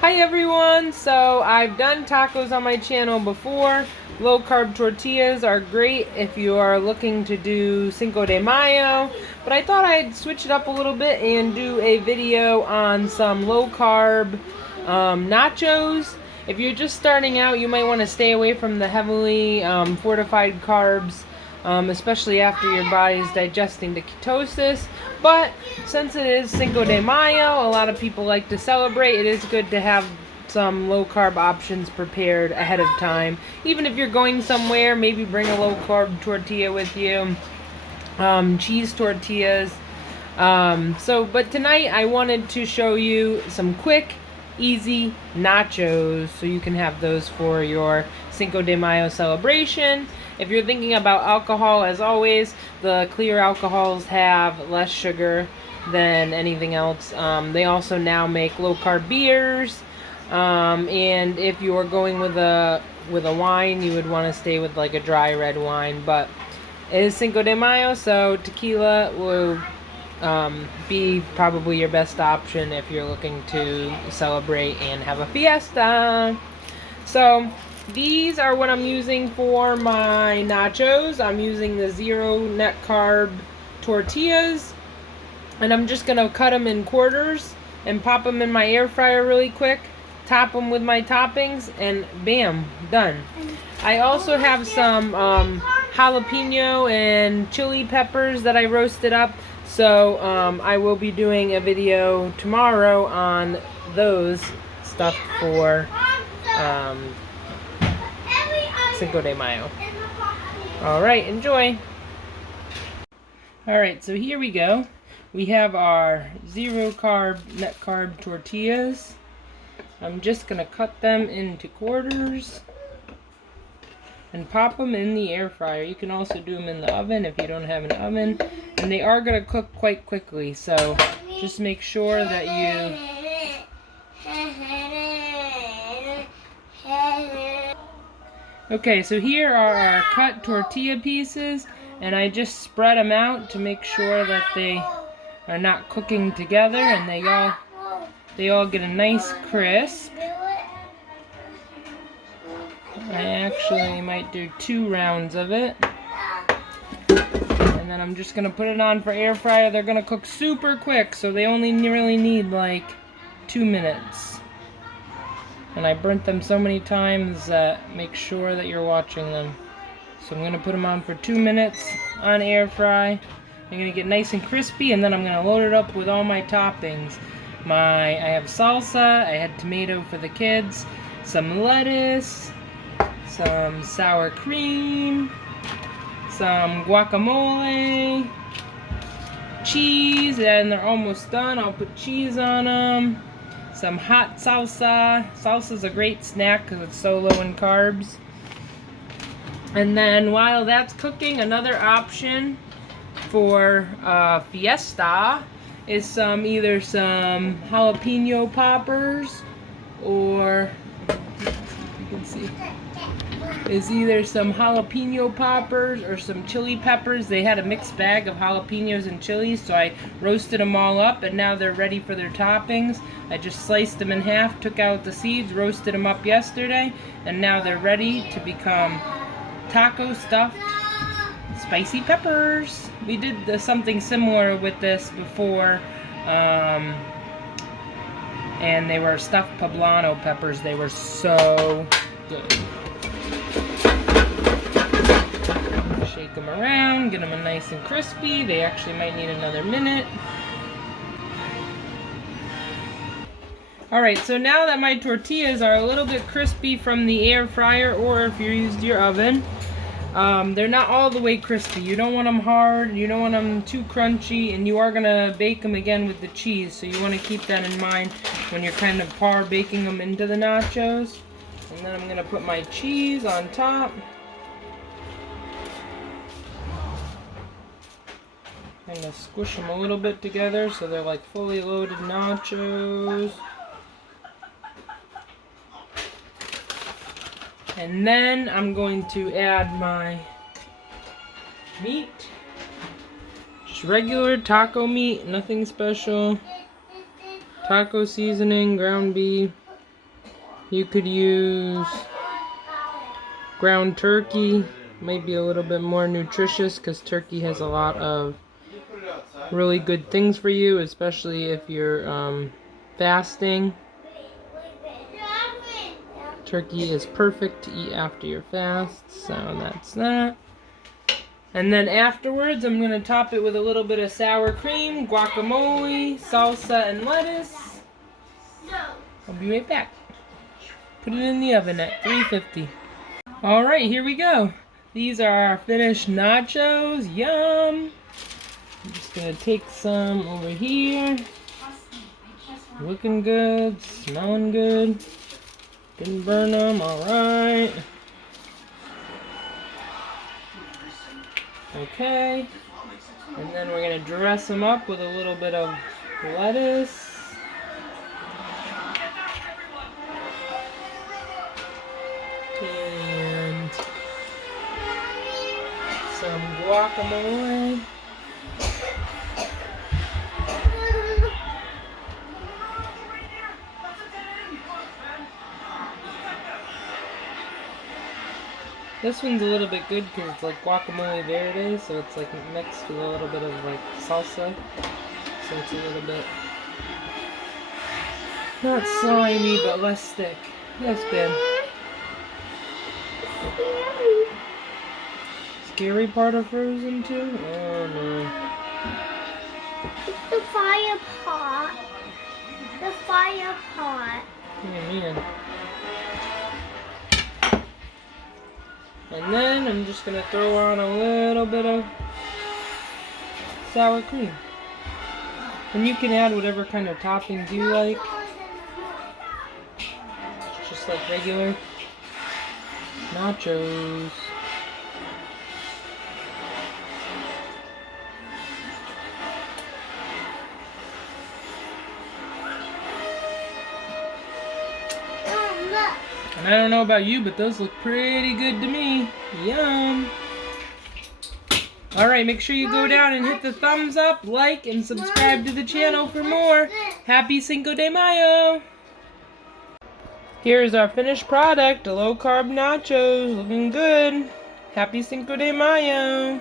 Hi everyone! So I've done tacos on my channel before. Low carb tortillas are great if you are looking to do Cinco de Mayo, but I thought I'd switch it up a little bit and do a video on some low carb nachos. If you're just starting out, you might want to stay away from the heavily fortified carbs, especially after your body's digesting the ketosis. But since it is Cinco de Mayo, a lot of people like to celebrate. It is good to have some low carb options prepared ahead of time. Even if you're going somewhere, maybe bring a low carb tortilla with you. Cheese tortillas. But tonight I wanted to show you some quick, easy nachos so you can have those for your Cinco de Mayo celebration. If you're thinking about alcohol, as always, the clear alcohols have less sugar than anything else. They also now make low-carb beers. And if you are going with a wine, you would want to stay with like a dry red wine. But it is Cinco de Mayo, so tequila will be probably your best option if you're looking to celebrate and have a fiesta. So these are what I'm using for my nachos. I'm using the 0 net carb tortillas, and I'm just gonna cut them in quarters and pop them in my air fryer really quick, top them with my toppings, and bam, done. I also have some jalapeno and chili peppers that I roasted up, so I will be doing a video tomorrow on those stuff for Cinco de Mayo. Alright, enjoy! Alright, so here we go. We have our 0 carb, net carb tortillas. I'm just going to cut them into quarters and pop them in the air fryer. You can also do them in the oven if you don't have an oven. And they are going to cook quite quickly, so just make sure that you... Okay, so here are our cut tortilla pieces, and I just spread them out to make sure that they are not cooking together and they all get a nice crisp. I actually might do 2 rounds of it. And then I'm just going to put it on for air fryer. They're going to cook super quick, so they only really need like 2 minutes. And I burnt them so many times that make sure that you're watching them. So I'm going to put them on for 2 minutes on air fry. They're going to get nice and crispy, and then I'm going to load it up with all my toppings. I have salsa, I had tomato for the kids, some lettuce, some sour cream, some guacamole, cheese, and they're almost done. I'll put cheese on them. Some hot salsa. Salsa's a great snack because it's so low in carbs. And then while that's cooking, another option for fiesta is either some jalapeno poppers, or you can see, is either some jalapeno poppers or some chili peppers. They had a mixed bag of jalapenos and chilies, so I roasted them all up, and now they're ready for their toppings. I just sliced them in half, took out the seeds, roasted them up yesterday, and now they're ready to become taco stuffed spicy peppers. We did something similar with this before, and they were stuffed poblano peppers. They were so good. Shake them around, get them nice and crispy. They actually might need another minute. Alright, so now that my tortillas are a little bit crispy from the air fryer, or if you used your oven, they're not all the way crispy. You don't want them hard, you don't want them too crunchy, and you are going to bake them again with the cheese, so you want to keep that in mind when you're kind of baking them into the nachos. And then I'm going to put my cheese on top. Kind of squish them a little bit together so they're like fully loaded nachos. And then I'm going to add my meat. Just regular taco meat, nothing special. Taco seasoning, ground beef, You could use ground turkey, might be a little bit more nutritious because turkey has a lot of really good things for you, especially if you're fasting. Turkey is perfect to eat after your fast, so that's that. And then afterwards, I'm going to top it with a little bit of sour cream, guacamole, salsa, and lettuce. I'll be right back. Put it in the oven at 350. Alright, here we go. These are our finished nachos. Yum! I'm just going to take some over here. Looking good, smelling good. Didn't burn them, alright. Okay. And then we're going to dress them up with a little bit of lettuce. And some guacamole. This one's a little bit good because it's like guacamole verde, so it's like mixed with a little bit of like salsa. So it's a little bit not slimy, but less thick. Yes, Ben. Scary part of Frozen too? Oh no. It's the fire pot. The fire pot. Oh man. And then I'm just going to throw on a little bit of sour cream. And you can add whatever kind of toppings you like. Just like regular nachos. And I don't know about you, but those look pretty good to me. Yum! Alright, make sure you go down and hit the thumbs up, like, and subscribe to the channel for more. Happy Cinco de Mayo! Here's our finished product, the low-carb nachos. Looking good. Happy Cinco de Mayo!